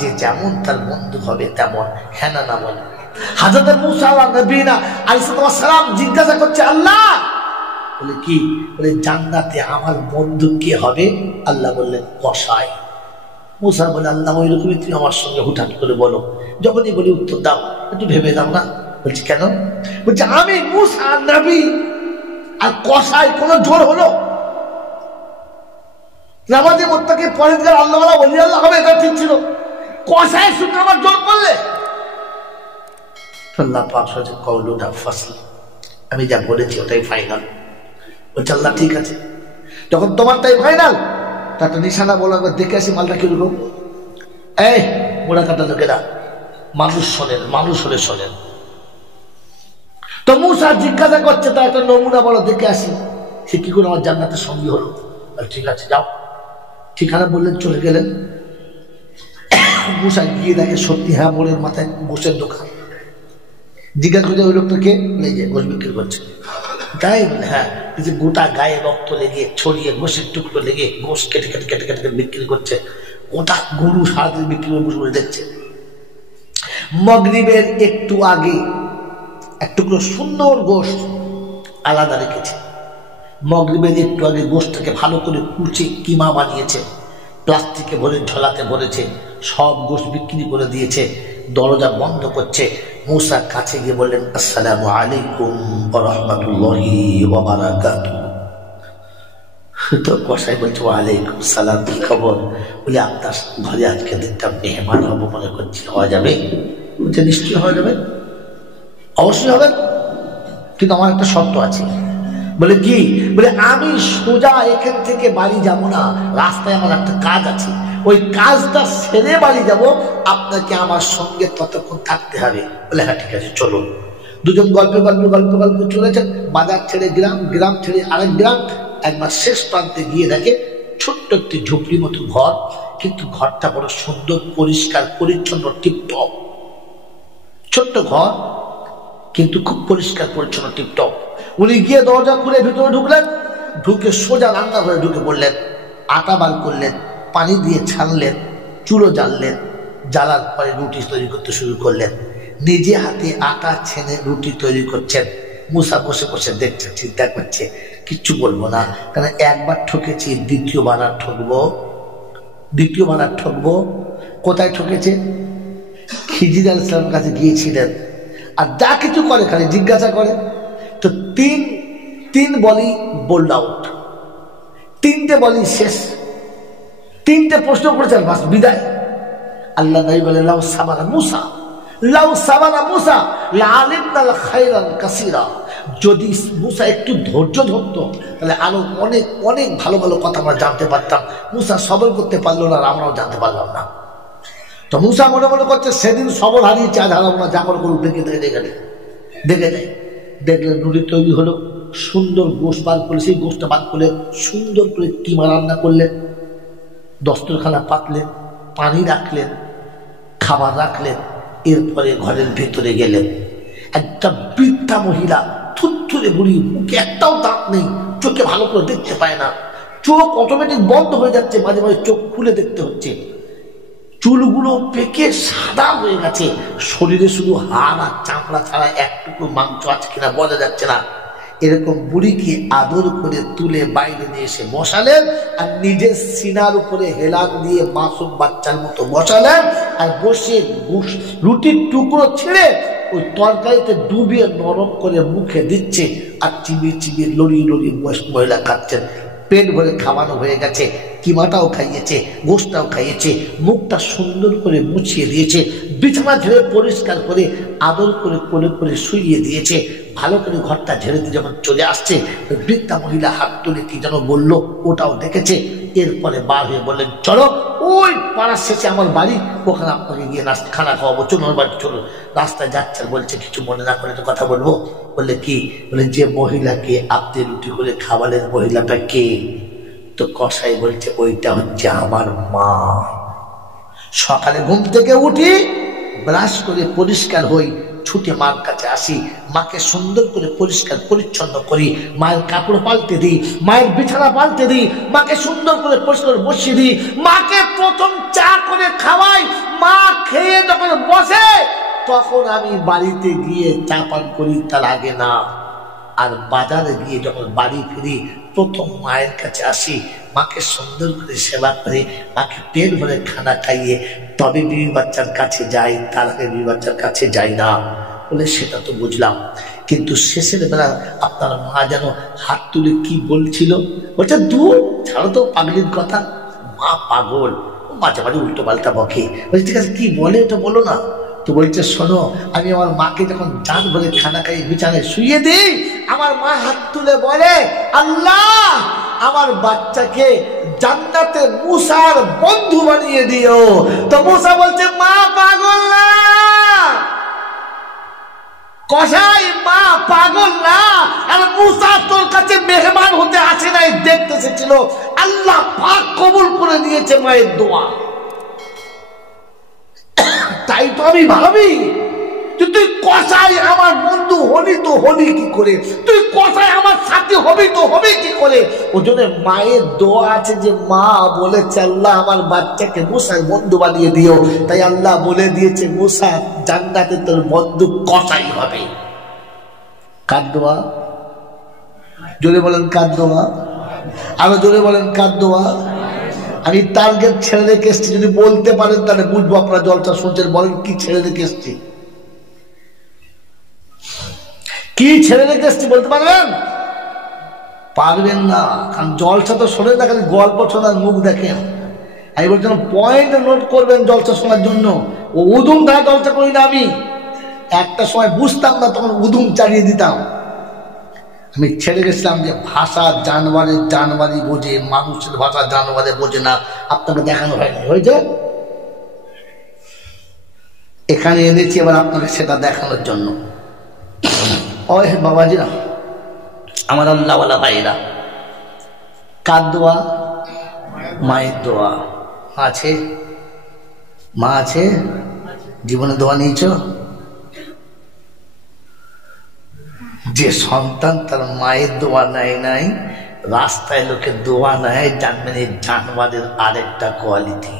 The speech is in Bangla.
যে যেমন তার বন্ধু হবে তেমন। হ্যাঁ না বলে হযরত মূসা নবীনা আলাইহিস সালাম জিজ্ঞাসা করছে আল্লাহ, বলে কি? বলে জান্নাতে আমার বন্ধু কে হবে? আল্লাহ বললেন কসাই। মূসা বলে আল্লাহ ওইরকমই তুমি আমার সঙ্গে হুটহাট করে বলো, যখনই বলি উত্তর দাও, একটু ভেবে দাও না। বলছি কেন? বলছে আমি মূসা নবী আর কসাই কোন জোর হলো? নামাজে মুত্তাকি পরেজগার আল্লাহওয়ালা ওলি আল্লাহ হবে, এটা ঠিক ছিল। কসাইয়ের সঙ্গে আমার জোর করলে? আল্লাহ পাক বলেছে কওলুনা ফাসল, আমি যা বলেছি ওটাই ফাইনাল। বলছে আল্লাহ ঠিক আছে, যখন তোমারটাই ফাইনাল তা একটা নিশানা বলো, একবার দেখে আসি মালটা কিরকম। এই মোড়া কাটা লোকেরা, মানুষ শোনেন, মানুষ হলে শোনেন। তো মূসা জিজ্ঞাসা করছে তা একটা নমুনা বলো, দেখে আসি সে কি করে আমার জান্নাতের সঙ্গী হলো। ঠিক আছে যাও, ঠিকানা বললেন, চলে গেলেন। মূসা গিয়ে দেখে সত্যি হ্যাঁ মোড়ের মাথায় গোশের দোকান। জিজ্ঞাসা করছে ওই লোকটা কে? যে গোশ বিক্রি করছে। তাই? হ্যাঁ। গোটা গায়ে রক্ত লেগে ছড়িয়ে গোশের টুকরো লেগে গোশ কেটে কেটে কেটে কেটে বিক্রি করছে। গোটা গরু সারাদিন বিক্রি করে বসে দেখছে। মাগরিবের একটু আগে এক টুকরো সুন্দর গোশ আলাদা রেখেছে। মাগরিবের একটু আগে গোশটাকে ভালো করে কুচে কিমা বানিয়েছে, প্লাস্টিকে ভরে ঝোলাতে ভরেছে, সব গোশ বিক্রি করে দিয়েছে। দরজা বন্ধ করছে। মূসা কাছে গিয়ে বললেন আসসালামু আলাইকুম ওয়া রাহমাতুল্লাহি ওয়া বারাকাতুহু। তো কসাই বলছে ওয়ালাইকুম সালাম, কি খবর? বলে আপনার ঘরে আজকে দিনটা মেহমান হবো মনে করছি, হওয়া যাবে? বলছে নিশ্চয়ই হওয়া যাবে, অবশ্যই হবে, কিন্তু আমার একটা শর্ত আছে। বলে কি? বলে আমি সোজা এখান থেকে বাড়ি যাব না, রাস্তায় আমার একটা কাজ আছে, ওই কাজটা সেরে বাড়ি যাব, আপনাকে আমার সঙ্গে ততক্ষণ থাকতে হবে। বলে হ্যাঁ ঠিক আছে চলুন। দুজন গল্প চলেছেন, বাজার ছেড়ে গ্রাম, গ্রাম ছেড়ে আরেক গ্রাম। একবার শেষ প্রান্তে গিয়ে দেখে ছোট্ট একটি ঝুপড়ি মতো ঘর, কিন্তু ঘরটা বড় সুন্দর, পরিষ্কার পরিচ্ছন্ন, টিপটপ। ছোট্ট ঘর কিন্তু খুব পরিষ্কার পরিচ্ছন্ন, টিপটপ। উনি গিয়ে দরজা খুলে ভিতরে ঢুকলেন, ঢুকে সোজা রান্নাঘরে ঢুকে পড়লেন। আটা বার করলেন, পানি দিয়ে ছানলেন, চুলো জ্বাললেন, জ্বালার পরে রুটি তৈরি করতে শুরু করলেন। নিজে হাতে আটা ছেনে রুটি তৈরি করছেন। মূসা বসে বসে দেখছে, চিন্তা করছে, কিচ্ছু বলবো না, কারণ একবার ঠকেছি, দ্বিতীয়বার আর ঠকবো, দ্বিতীয়বার আর ঠকবো। কোথায় ঠকেছে? খিজির আলাইহিস সালামের কাছে গিয়েছিলেন, আর যা কিছু করে খালি জিজ্ঞাসা করে। তো তিন বলি বোল্ড আউট, তিনটে বলি শেষ, তিনটে প্রশ্ন করেছেন, বাস বিদায়। আল্লাহ নবী বলে লাউ সাবারা মূসা, লাউ সাবারা মূসা লাআলিমনাল খায়রান কাসীরা। যদি মূসা একটু ধৈর্য ধরতো তাহলে আরো অনেক অনেক ভালো ভালো কথা আমরা জানতে পারতাম। মূসা সবর করতে পারলো না, আর আমরাও জানতে পারলাম না। তো মূসা মনে মনে করছে সেদিন সবর হারিয়েছে, আজ হারাবো না, যা করে করুক, দেখে নেয়। দেখলেন রুটি তৈরি হলো, সুন্দর গোশ বার করে, সেই গোশটা বার করে সুন্দর করে কিমা রান্না করলেন, দস্তরখানা পাতলেন, পানি রাখলেন, খাবার রাখলেন। এরপরে ঘরের ভেতরে গেলেন। একটা বৃদ্ধা মহিলা, থুরথুরে বুড়ি, মুখে একটাও দাঁত নেই, চোখে ভালো করে দেখতে পায় না, চোখ অটোমেটিক বন্ধ হয়ে যাচ্ছে, মাঝে মাঝে চোখ খুলে দেখতে হচ্ছে। চুলগুলো পেকে সাদা হয়ে গেছে, শরীরে শুধু হাড় আর চামড়া ছাড়া একটুকু মাংস আছে কিনা বোঝা যাচ্ছে না। এরকম বুড়িকে আদর করে তুলে বাইরে নিয়ে এসে বসালেন, আর নিজের সিনার উপরে হেলান দিয়ে মাসুম বাচ্চার মতো বসালেন, আর বসে রুটির টুকরো ছিঁড়ে ওই তরকারিতে ডুবিয়ে নরম করে মুখে দিচ্ছে, আর চিবিয়ে চিবিয়ে লড়িয়ে লড়িয়ে মহিলা খাচ্ছেন। পেট ভরে খাওয়ানো হয়ে গেছে, কিমাটাও খাইয়েছে, গোশটাও খাইয়েছে, মুখটা সুন্দর করে মুছিয়ে দিয়েছে, বিছানা ঝেড়ে পরিষ্কার করে আদর করে কোলে করে শুইয়ে দিয়েছে। ভালো করে ঘরটা ঝেড়ে দিয়ে যখন চলে আসছে, বৃদ্ধা মহিলা হাত তুলে কি যেন বললো, ওটাও দেখেছে। এরপরে বার হয়ে বললেন চলো ওই পাড়ার শেষে আমার বাড়ি, ওখানে আপনাকে গিয়ে খানা খাওয়াবো, চলুন আমার বাড়ি চলুন। রাস্তায় যাচ্ছে, বলছে কিছু মনে না করে তো কথা বলবো। বললে কি? বলে যে মহিলাকে আপনি রুটি করে খাওয়ালেন, মহিলাটা কে? তো কসাই বলছে ওইটা হচ্ছে আমার মা। সকালে ঘুম থেকে উঠি, ব্রাশ করে পরিষ্কার হই, ছুটে মার কাছে আসি, মাকে সুন্দর করে পরিষ্কার পরিচ্ছন্ন করি, মায়ের কাপড় পাল্টে দিই, মায়ের বিছানা পাল্টে দিই, মাকে সুন্দর করে পরিষ্কার বসিয়ে দিই, মাকে প্রথম চা করে খাওয়াই, মা বসে তখন আমি বাড়িতে গিয়ে চা পান করি, তার আগে না। আর বাজারে গিয়ে যখন বাড়ি ফিরি প্রথম মায়ের কাছে আসি, মাকে সুন্দর করে সেবা করে, মাকে পেট ভরে খানা খাইয়ে তবে বিবি বাচ্চার কাছে যাই, তার আগে বিবি বাচ্চার কাছে যাই না। বলে সেটা তো বুঝলাম, কিন্তু শেষের বেলা আপনার মা যেন হাত তুলে কি বলছিল, বলছে দূর ছাড়ো তো পাগলির কথা, মা পাগল, মাঝে মাঝে উল্টো পাল্টা বকে। বলছে ঠিক আছে কি বলে ওটা বলো না। তো বলছে শোনো, আমি আমার মাকে যখন জান ভরে খানা খাই বিছানায় শুয়ে দিই, আমার মা হাত তুলে বলে আল্লাহ আমার বাচ্চাকে জান্নাতে মুসার বন্ধু বানিয়ে দিও। তো মুসা বলছে মা পাগল না, কসাই মা পাগল না, আর মুসা তোর কাছে মেহমান হতে আসে নাই, দেখতে এসেছিল, আল্লাহ পাক কবুল করে নিয়েছে মায়ের দোয়া। তাই তো আমি ভাবি তুই কসাই আমার বন্ধু হলি তো হলি কি করে, তুই কসাই আমার সাথে হবি তো হবে কি করে। ওই জন্য মায়ের দোয়া আছে যে মা বলেছে আল্লাহ আমার বাচ্চাকে মুসার বন্ধু বানিয়ে দিও, তাই আল্লাহ বলে দিয়েছে মুসা জান্নাতে তোর বন্ধু কসাই হবে। কার দোয়া? জোরে বলেন কার দোয়া? আরো জোরে বলেন কার দোয়া? আমি টার্গেট ছেড়ে রেখে এসছি, যদি বলতে পারেন তাহলে বুঝবো আপনারা জলসা শুনছেন। বলেন কি ছেড়ে রেখে এসছি, কি ছেড়ে রেখে এসছি বলতে পারবেন? পারবেন না, কারণ জলসা তো শোনেন না, খালি গল্প শোনার মুখ দেখেন। আমি বলছিলাম পয়েন্ট নোট করবেন জলসা শোনার জন্য। ও উদুম ধারা জলসা করি না আমি, একটা সময় বুঝতাম না তখন উদুম চালিয়ে দিতাম। আমি ছেড়ে গেছিলাম যে ভাষা জানোয়ারি বোঝে, মানুষের ভাষা জানোয়ারে বোঝে না, আপনাকে দেখানো হয়নি, হয়েছে এখানে এনেছি এবার আপনাকে সেটা দেখানোর জন্য। ওই বাবাজিরা আমার আল্লাহওয়ালা ভাইরা, কার দোয়া? মায়ের দোয়া। আছে মা আছে, জীবনে দোয়া নিয়েছ? যে সন্তান তার মায়ের দোয়া নেয় নাই, রাস্তায় লোকে দোয়া নেয়, জানবেন এই জানোয়ারের আরেকটা কোয়ালিটি।